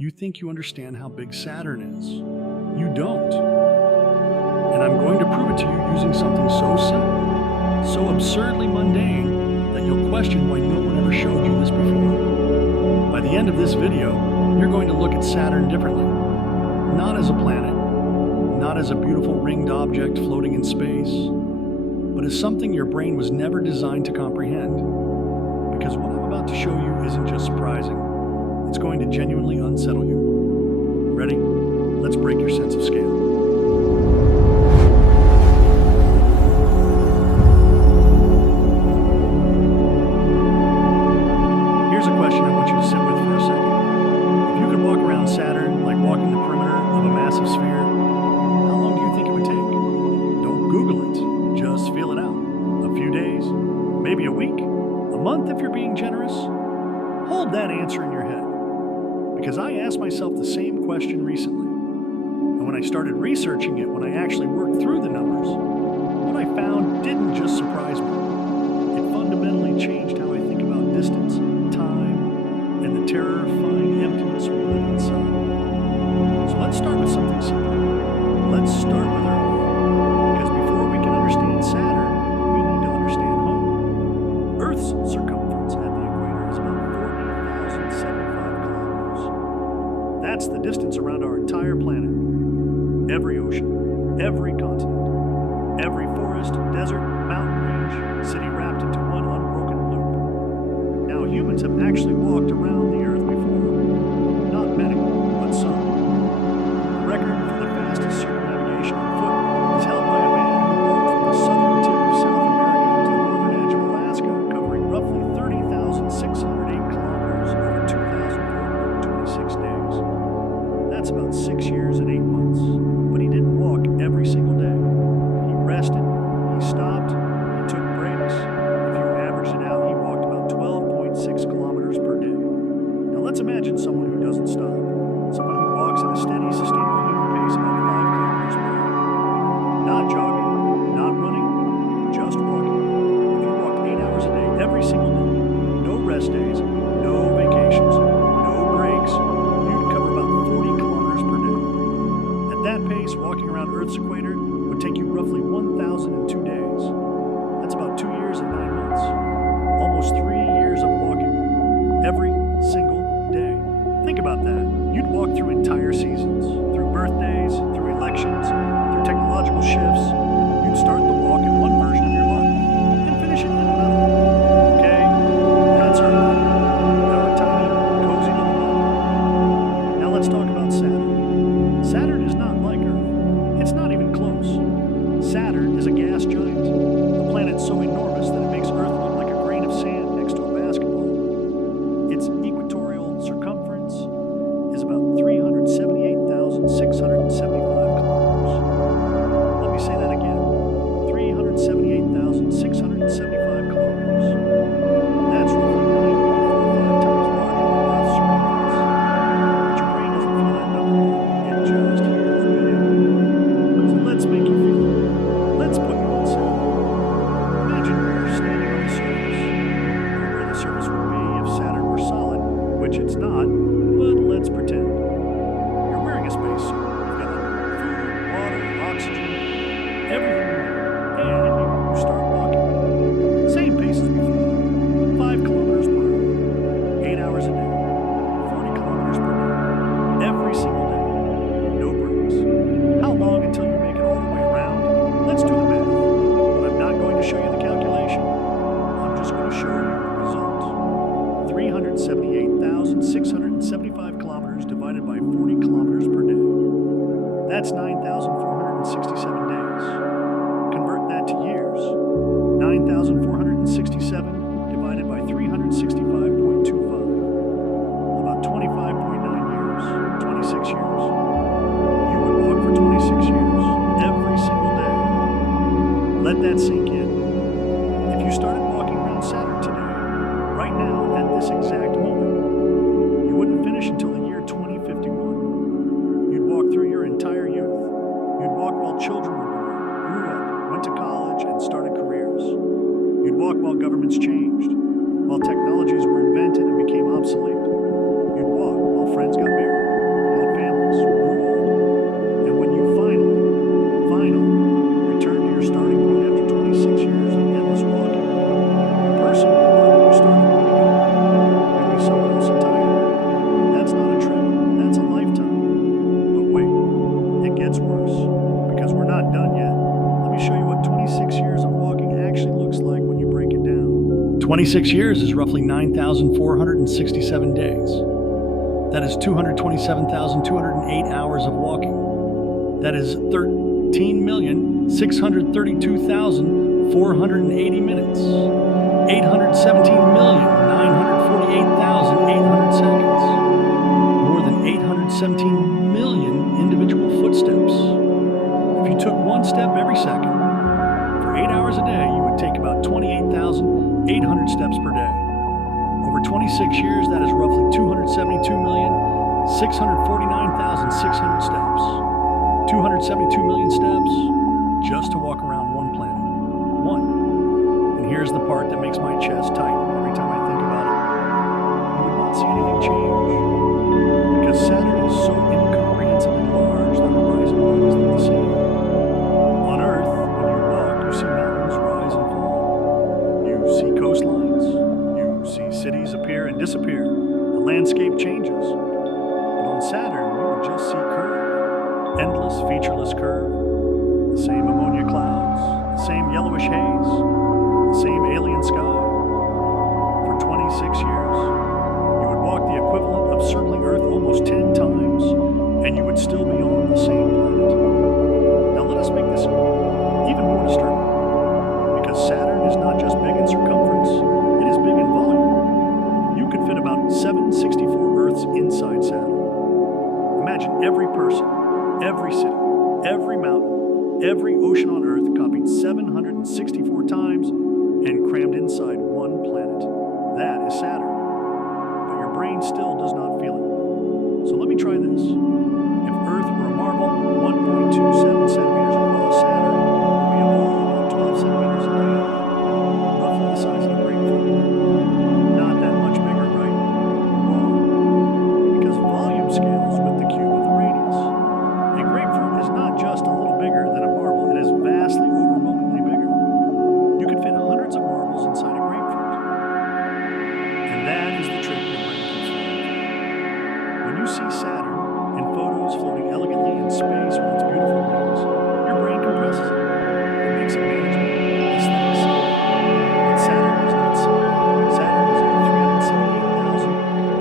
You think you understand how big Saturn is. You don't. And I'm going to prove it to you using something so simple, so absurdly mundane, that you'll question why no one ever showed you this before. By the end of this video, you're going to look at Saturn differently. Not as a planet, not as a beautiful ringed object floating in space, but as something your brain was never designed to comprehend. Because what I'm about to show you isn't just surprising, it's going to genuinely unsettle you. Ready? Let's break your sense of scale. Here's a question I want you to sit with for a second. If you could walk around Saturn like walking the perimeter of a massive sphere, how long do you think it would take? Don't Google it, just feel it out. A few days, maybe a week, a month if you're being generous. Hold that answer in your head, because I asked myself the same question recently. And when I started researching it, when I actually worked through the numbers, what I found didn't just surprise me. It fundamentally changed how I think about distance, time, and the terrifying emptiness we live inside. So let's start with something simple. Let's start with Earth. Because before we can understand Saturn, we need to understand home. Earth's circumference at the equator is about 40,075 kilometers. That's the distance around our entire planet. Every ocean, every continent, every forest, desert, mountain range, city wrapped into one unbroken loop. Now, humans have actually walked around the Earth before. Not many, but some. The record for the fastest circumnavigation on foot is held by a man who walked from the southern tip of South America to the northern edge of Alaska, covering roughly 30,608 kilometers over 2,426 days. That's about 6 years and 8 months. But he didn't walk every single day. He rested, he stopped, he took breaks. If you averaged it out, he walked about 12.6 kilometers per day. Now let's imagine someone who doesn't stop. Someone who walks at a steady, sustainable human pace about 5 kilometers per hour. Not jogging, not running, just walking. If you walked 8 hours a day every single day, no rest days, no vacations, no breaks, you'd cover about 40 kilometers per day. At that pace, walking around Earth's equator would take you roughly 1,002 days. That's about 2 years and 9 months. Almost 3 years of walking. Every single day. Think about that. You'd walk through entire seasons, through birthdays, through elections, through technological shifts. You'd start the walk in one version of your life and finish it in another. Okay? That's Earth. Our tiny, cozy little bubble. Now let's talk about Saturn. Saturn is not like Earth. It's not even close. Saturn is a gas giant, a planet so enormous that it makes Earth look like a grain of sand next to a basketball. Its equatorial circumference is about 378,675 kilometers. Let me say that again. 378,675 kilometers. That's roughly 9.45 times larger than Earth's circumference. But your brain doesn't feel that number. It just hears big. So let's make you feel it. Let's put you on Saturn. Imagine you're standing on the surface, or where the surface would be if Saturn were solid, which it's not, but let's pretend. You're wearing a spacesuit. You've got food, water, oxygen, everything you need, and you start walking. Same pace as before. 5 kilometers per hour. 8 hours a day. 40 kilometers per day. Every single day. No breaks. How long until you make it all the way around? Let's do the math. But I'm not going to show you the calculation. I'm just going to show you the result. 378,675 kilometers divided by 40 kilometers per day. That's 9,467 days. Convert that to years. 9,467 divided by 365.25. About 25.9 years. 26 years. You would walk for 26 years. Every single day. Let that sink in. If you started walking around Saturn today, right now, at this exact moment, you wouldn't finish until the year 2051. You'd walk through your entire youth. You'd walk while children were born, grew up, went to college, and started careers. You'd walk while governments changed, while technologies were invented and became obsolete. You'd walk while friends got married. 26 years is roughly 9,467 days. That is 227,208 hours of walking. That is 13,632,480 minutes. 817,948,800 seconds. More than 817 million individual footsteps. If you took one step every second, for 8 hours a day, you would take about 28,800 steps per day. Over 26 years, that is roughly 272,649,600 steps. 272 million steps just to walk around one planet. One. And here's the part that makes my chest tighten every time I think about it. You would not see anything change. Because Saturn is so incomprehensibly large, the horizon will always look the same. On Earth, when you walk, you see mountains rise and fall. You see coastlines. You see cities appear and disappear. The landscape changes. But on Saturn, you would just see curve. Endless, featureless curve. The same ammonia clouds. The same yellowish haze. The same alien sky. For 26 years, you would walk the equivalent of circling Earth almost 10 times, and you would still be on the same planet. Now let us make this even more disturbing, because Saturn is not just big in circumference, it is big in volume. You could fit about 764 Earths inside Saturn. Imagine every person, every city, every mountain, every ocean on Earth copied 764 times and crammed inside one planet. That is Saturn. But your brain still does not feel it. So let me try this. If Earth were a marble 1.27 centimeters across, Saturn would be a ball about 12 centimeters in diameter, roughly the size of a grapefruit. Not that much bigger, right? Wrong. Because volume scales with the cube of the radius. A grapefruit is not just a little bigger than a marble, it is vastly overwhelmingly bigger. You could fit hundreds of marbles inside a grapefruit. And that is the trick your brain can solve. When you see Saturn in photos floating elegantly in space with its beautiful rings, your brain compresses it. It makes it manageable, aesthetic simple. But Saturn is not simple. Saturn is a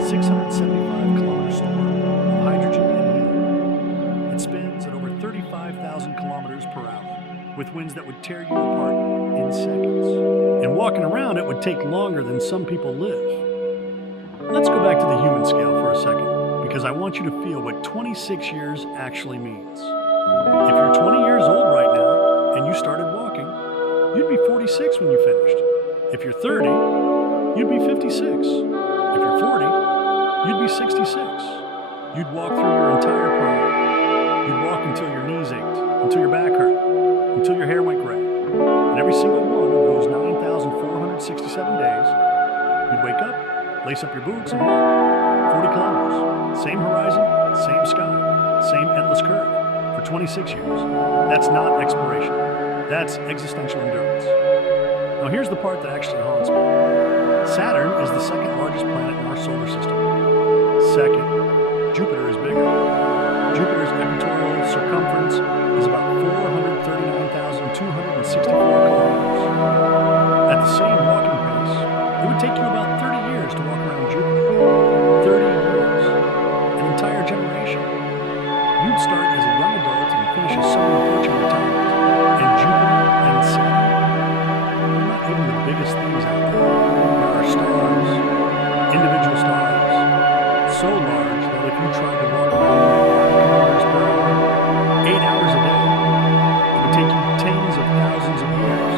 378,675 kilometer storm of hydrogen and helium. It spins at over 35,000 kilometers per hour, with winds that would tear you apart in seconds. And walking around it would take longer than some people live. Let's go back to the human scale for a second, because I want you to feel what 26 years actually means. If you're 20 years old right now and you started walking, you'd be 46 when you finished. If you're 30, you'd be 56. If you're 40, you'd be 66. You'd walk through your entire prime. You'd walk until your knees ached, until your back hurt, until your hair went gray. And every single one of those 9,467 days, you'd wake up, lace up your boots, and walk 40 kilometers. Same horizon, same sky, same endless curve for 26 years. That's not exploration. That's existential endurance. Now here's the part that actually haunts me. Saturn is the second largest planet in our solar system. Second, Jupiter is bigger. Jupiter's equatorial circumference is about 439,264 kilometers. At the same walking pace, it would take you about 30 years to walk around Jupiter. 30 years. An entire generation. You'd start as a young adult and finish as someone approaching retirement. And Jupiter and Saturn are not even the biggest things out there. There are stars, individual stars, so large that if you tried to walk around them at 5 kilometers per hour, 8 hours a day, it would take you tens of thousands of years.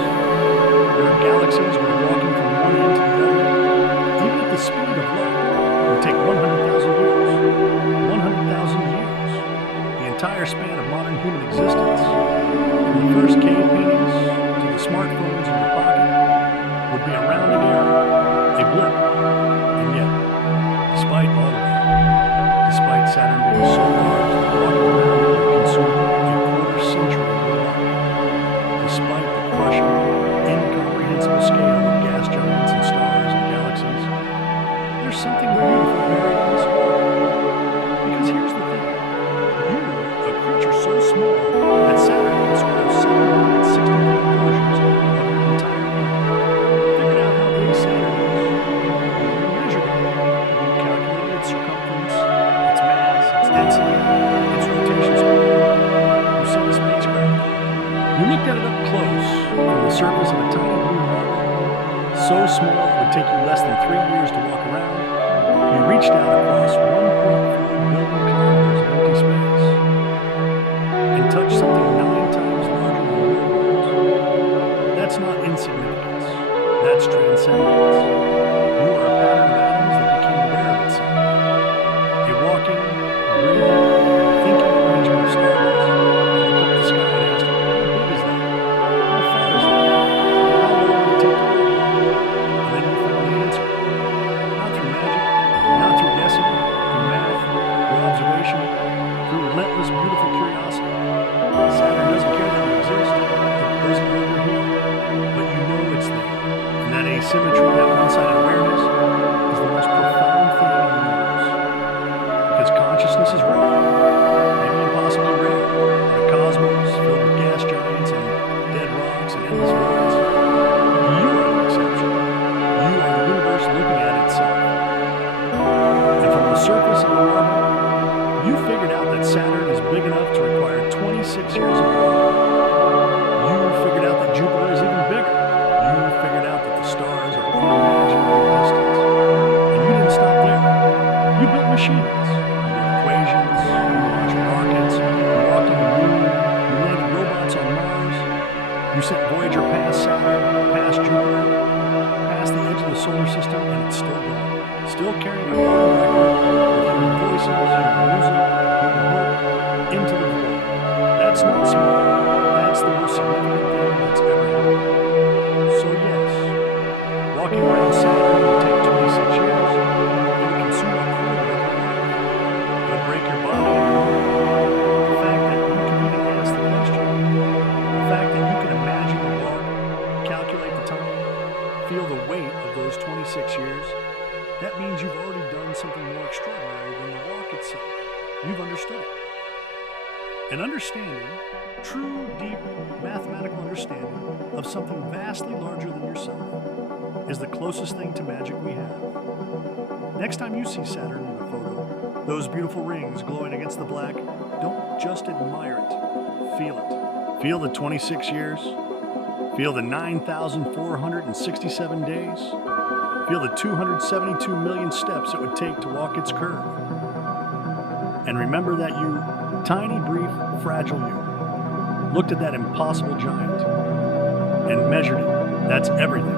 There are galaxies where walking from one end to the other, even at the speed of light, would take 100,000 years. 100,000 years. The entire span of modern human existence, from the first cave paintings to the smartphones in your pocket, would be a rounding error, a blip. And yet, despite all of that, despite Saturn being so large that walking around it would consume a quarter century of your life, despite the crushing, incomprehensible scale of gas giants and stars and galaxies, there's something beautiful buried in this world. Because here's the thing. You, a creature so small that Saturn can swallow 764 versions of your entire life. Figured out how big Saturn density, its rotation speed. You saw the spacecraft. You looked at it up close from the surface of a tiny blue marble, so small it would take you less than 3 years to walk around. You reached out across 1.4 billion kilometers of empty space and touched something 9 times larger than your world. That's not insignificance. That's transcendence. You are a pattern of atoms that became aware of itself. A walking, breathing, thinking arrangement of stars. You looked up at the sky and asked, how big is that? How far is that? How long will it take to walk there? And then you found the answer. Not through magic, not through guessing, through math, through observation, through relentless, beautiful curiosity. Saturn doesn't care that you exist. It doesn't know you're here. But you know it's there. And that asymmetry, that one-sided awareness, is the most profound thing in the universe. Because consciousness is rare, maybe impossibly rare, in a cosmos filled with gas giants and dead rocks and endless voids. You are the exception. You are the universe looking at itself. And from the surface of the marble, you figured out that Saturn is big enough to require 26 years of walking. You figured out that Jupiter is even bigger. You figured out that the stars are unimaginably distant. And you didn't stop there. You built machines. You wrote equations. You launched rockets. You walked on the moon. You landed robots on Mars. You sent Voyager past Saturn, past Jupiter, past the edge of the solar system, and it's still going. Still carrying a golden record with human voices, human music, human hope, into the void. That's not small. That's the most significant thing that's ever happened. So yes, walking around Saturn will take 26 years. It would consume a quarter of your life. It would break your body and your mind. The fact that you can even ask the question, the fact that you can imagine the walk, calculate the time, feel the weight of those 26 years, that means you've already done something more extraordinary than the walk itself. You've understood it. An understanding, true, deep, mathematical understanding of something vastly larger than yourself is the closest thing to magic we have. Next time you see Saturn in a photo, those beautiful rings glowing against the black, don't just admire it, feel it. Feel the 26 years. Feel the 9,467 days. Feel the 272 million steps it would take to walk its curve. And remember that you, tiny, brief, fragile you, looked at that impossible giant and measured it. That's everything.